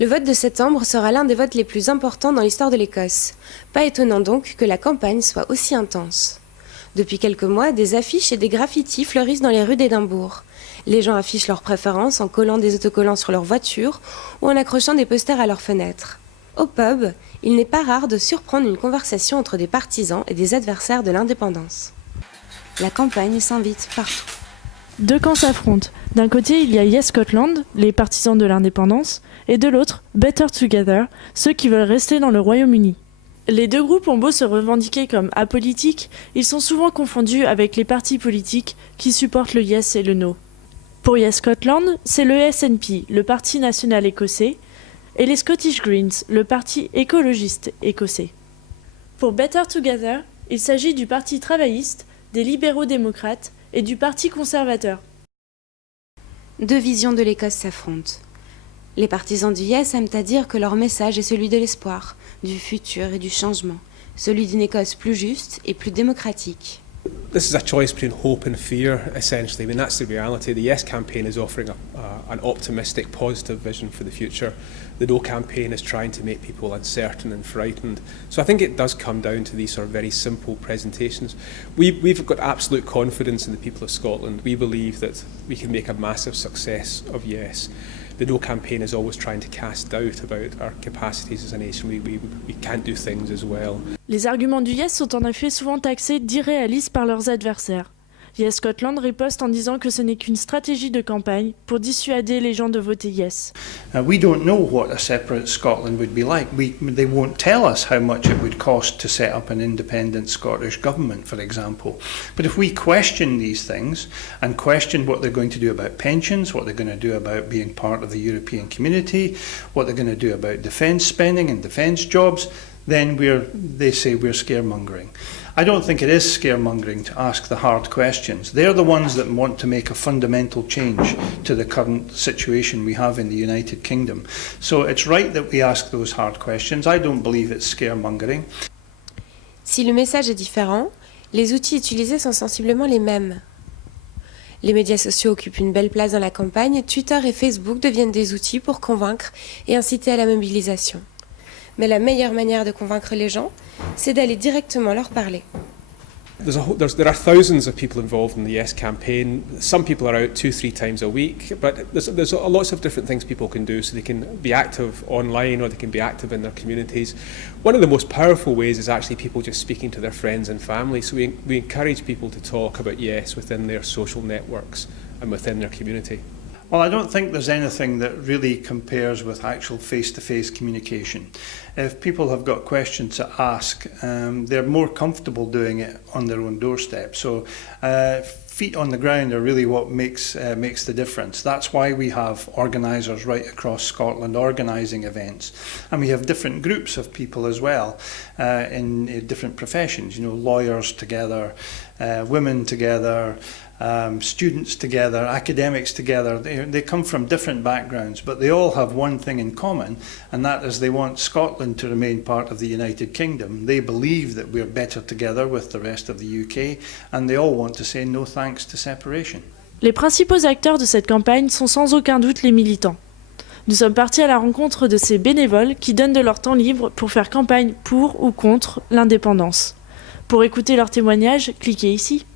Le vote de septembre sera l'un des votes les plus importants dans l'histoire de l'Écosse. Pas étonnant donc que la campagne soit aussi intense. Depuis quelques mois, des affiches et des graffitis fleurissent dans les rues d'Édimbourg. Les gens affichent leurs préférences en collant des autocollants sur leur voiture ou en accrochant des posters à leurs fenêtres. Au pub, il n'est pas rare de surprendre une conversation entre des partisans et des adversaires de l'indépendance. La campagne s'invite partout. Deux camps s'affrontent. D'un côté, il y a Yes Scotland, les partisans de l'indépendance, et de l'autre, Better Together, ceux qui veulent rester dans le Royaume-Uni. Les deux groupes ont beau se revendiquer comme apolitiques, ils sont souvent confondus avec les partis politiques qui supportent le Yes et le No. Pour Yes Scotland, c'est le SNP, le Parti national écossais, et les Scottish Greens, le Parti écologiste écossais. Pour Better Together, il s'agit du Parti travailliste, des libéraux-démocrates et du Parti conservateur. Deux visions de l'Écosse s'affrontent. Les partisans du Yes aiment à dire que leur message est celui de l'espoir, du futur et du changement, celui d'une Écosse plus juste et plus démocratique. This is a choice between hope and fear, essentially. I mean, that's the reality. The Yes campaign is offering an optimistic, positive vision for the future. The No campaign is trying to make people uncertain and frightened. So I think it does come down to these sort of very simple presentations. We've got absolute confidence in the people of Scotland. We believe that we can make a massive success of Yes. The No campaign is always trying to cast doubt about our capacities as a nation. We can't do things as well. Les arguments du Yes sont en effet souvent taxés d'irréalistes par leurs adversaires. Yes Scotland riposte en disant que ce n'est qu'une stratégie de campagne pour dissuader les gens de voter Yes. We don't know what a separate Scotland would be like. They won't tell us how much it would cost to set up an independent Scottish government, for example. But if we question these things and question what they're going to do about pensions, what they're going to do about being part of the European community, what they're going to do about defence spending and defence jobs, then they say we're scaremongering. I don't think it is scaremongering to ask the hard questions. They're the ones that want to make a fundamental change to the current situation we have in the United Kingdom. So it's right that we ask those hard questions. I don't believe it's scaremongering. Si le message est différent, les outils utilisés sont sensiblement les mêmes. Les médias sociaux occupent une belle place dans la campagne. Twitter et Facebook deviennent des outils pour convaincre et inciter à la mobilisation. Mais la meilleure manière de convaincre les gens, c'est d'aller directement leur parler. There are thousands of people involved in the Yes campaign. Some people are out 2-3 times a week, but there's lots of different things people can do. So they can be active online or they can be active in their communities. One of the most powerful ways is actually people just speaking to their friends and family. So we encourage people to talk about Yes within their social networks and within their community. Well, I don't think there's anything that really compares with actual face-to-face communication. If people have got questions to ask, they're more comfortable doing it on their own doorstep. So feet on the ground are really what makes the difference. That's why we have organisers right across Scotland organising events. And we have different groups of people as well in different professions, lawyers together, women together, students together, academics together. They come from different backgrounds, but they all have one thing in common, and that is they want Scotland to remain part of the United Kingdom. They believe that we're better together with the rest of the UK, and they all want to say no thanks to separation. Les principaux acteurs de cette campagne sont sans aucun doute les militants. Nous sommes partis à la rencontre de ces bénévoles qui donnent de leur temps libre pour faire campagne pour ou contre l'indépendance. Pour écouter leurs témoignages, cliquez ici.